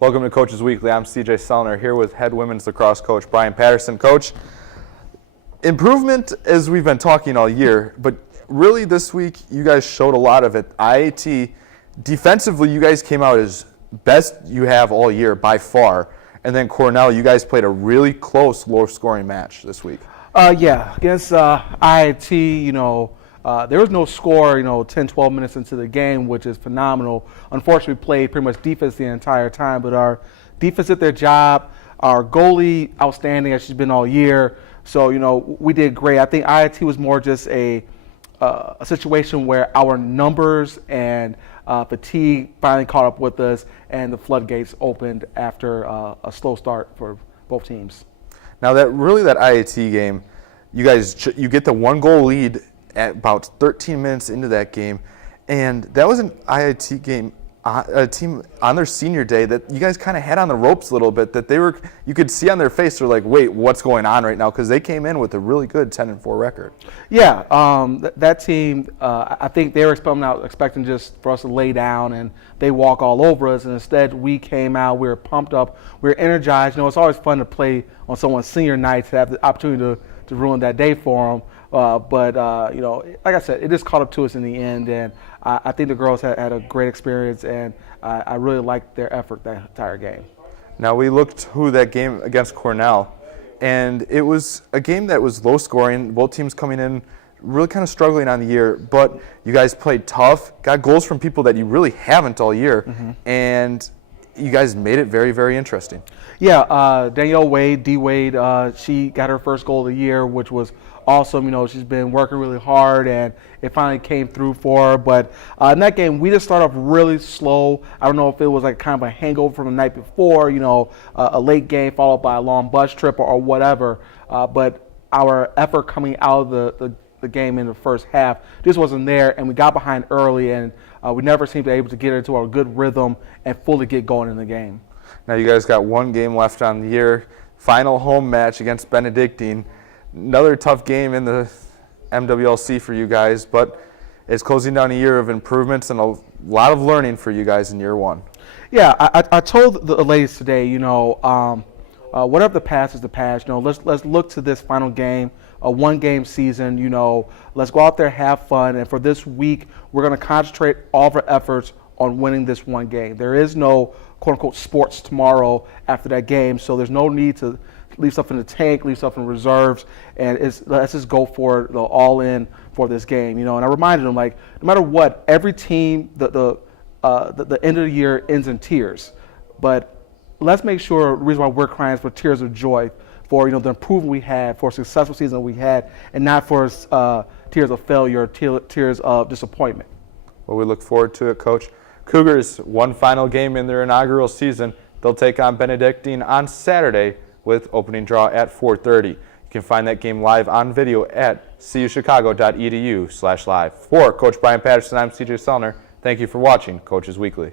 Welcome to Coach's Weekly. I'm CJ Sellner here with head women's lacrosse coach Brian Patterson. Coach, improvement as we've been talking all year, but really this week you guys showed a lot of it. IAT, defensively you guys came out as best you have all year by far. And then Cornell, you guys played a really close, low-scoring match this week. Against IAT, there was no score, 10, 12 minutes into the game, which is phenomenal. Unfortunately, we played pretty much defense the entire time, but our defense did their job. Our goalie, outstanding as she's been all year. So, we did great. I think IAT was more just a situation where our numbers and fatigue finally caught up with us, and the floodgates opened after a slow start for both teams. Now, that IAT game, you get the 1-goal lead at about 13 minutes into that game, and that was an IIT game, a team on their senior day that you guys kind of had on the ropes a little bit, that you could see on their face, they're like, wait, what's going on right now? Because they came in with a really good 10-4 record. Yeah, that team, I think they were expecting just for us to lay down and they walk all over us, and instead we came out, we were pumped up, we were energized. It's always fun to play on someone's senior night, to have the opportunity to ruin that day for them. But like I said, it just caught up to us in the end, and I think the girls had a great experience, and I really liked their effort that entire game. Now, we looked through that game against Cornell, and it was a game that was low scoring, both teams coming in really kind of struggling on the year, but you guys played tough, got goals from people that you really haven't all year, and you guys made it very, very interesting. Yeah, Danielle Wade, D-Wade, she got her first goal of the year, which was awesome. She's been working really hard, and it finally came through for her. But in that game, we just started off really slow. I don't know if it was like kind of a hangover from the night before, a late game followed by a long bus trip or whatever. But our effort coming out of the game in the first half just wasn't there, and we got behind early, and we never seemed to be able to get into our good rhythm and fully get going in the game. Now, you guys got one game left on the year, final home match against Benedictine. Another tough game in the MWLC for you guys, but it's closing down a year of improvements and a lot of learning for you guys in year one. Yeah, I told the ladies today, whatever the past is the past. Let's look to this final game, a one-game season. Let's go out there, have fun, and for this week, we're going to concentrate all of our efforts on winning this one game. There is no quote-unquote sports tomorrow after that game, so there's no need to leave stuff in the tank, leave stuff in reserves, and let's just go for it, all in for this game. And I reminded them, like, no matter what, every team, the end of the year ends in tears, but let's make sure the reason why we're crying is for tears of joy, for the improvement we had, for a successful season we had, and not for tears of failure, tears of disappointment. Well, we look forward to it, Coach. Cougars, one final game in their inaugural season. They'll take on Benedictine on Saturday with opening draw at 4:30. You can find that game live on video at cuchicago.edu/live. For Coach Brian Patterson, I'm CJ Sellner. Thank you for watching Coach's Weekly.